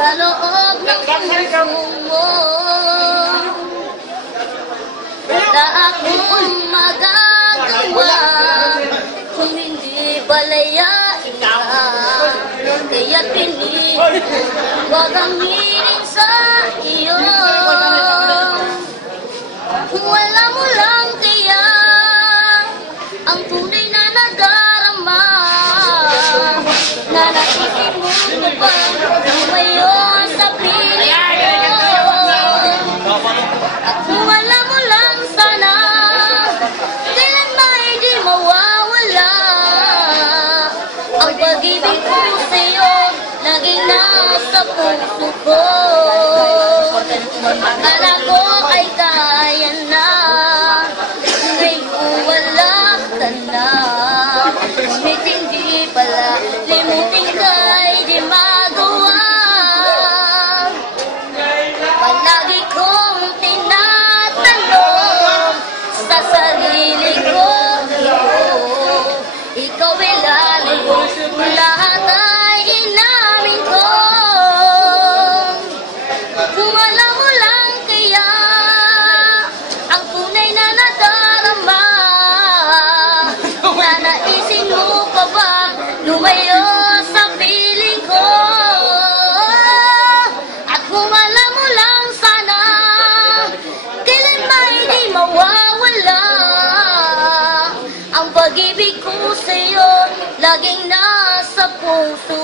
loob ng puso mo Wala akong magagawa Kung hindi balayain ka. Kaya't pinig Huwag ang hiling sa iyo At kung alam mo lang sana Kailan ba hindi mawawala? Ang pag-ibig ko sa'yo nasa puso ko lumayo sa piling ko At kung alam mo lang sana Kailan ba hindi mawawala Ang pag-ibig ko sa'yo? Laging nasa puso